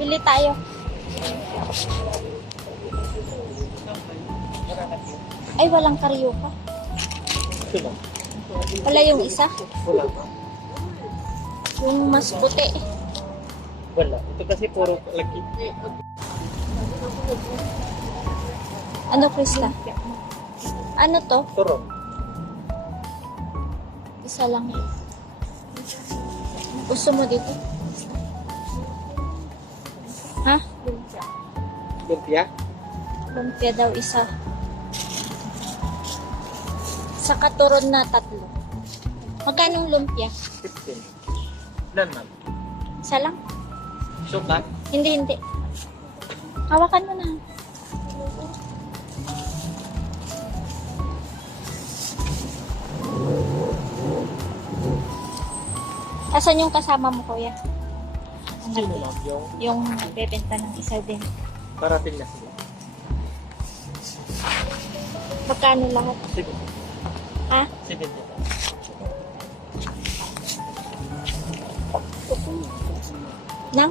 Bili tayo. Ay, walang karyoka. Ito lang. Wala yung isa. Wala pa. Yung mas puti. Wala. Ito kasi puro lagi. Ano, Krista? Ano to? Turon. Isa lang. Gusto mo dito? Ha? Lumpia? Lumpia daw isa. Sa katuron na 3. Magkano lumpia? 15. Ilan ma'am? Isa lang? Suka? Hindi. Hawakan mo na. Asan yung kasama mo, kuya? Sino ma'am? Yung nagbebenta ng isa din. Parating na sila. Magkano lahat? Sige. Ha? Sige. Nang?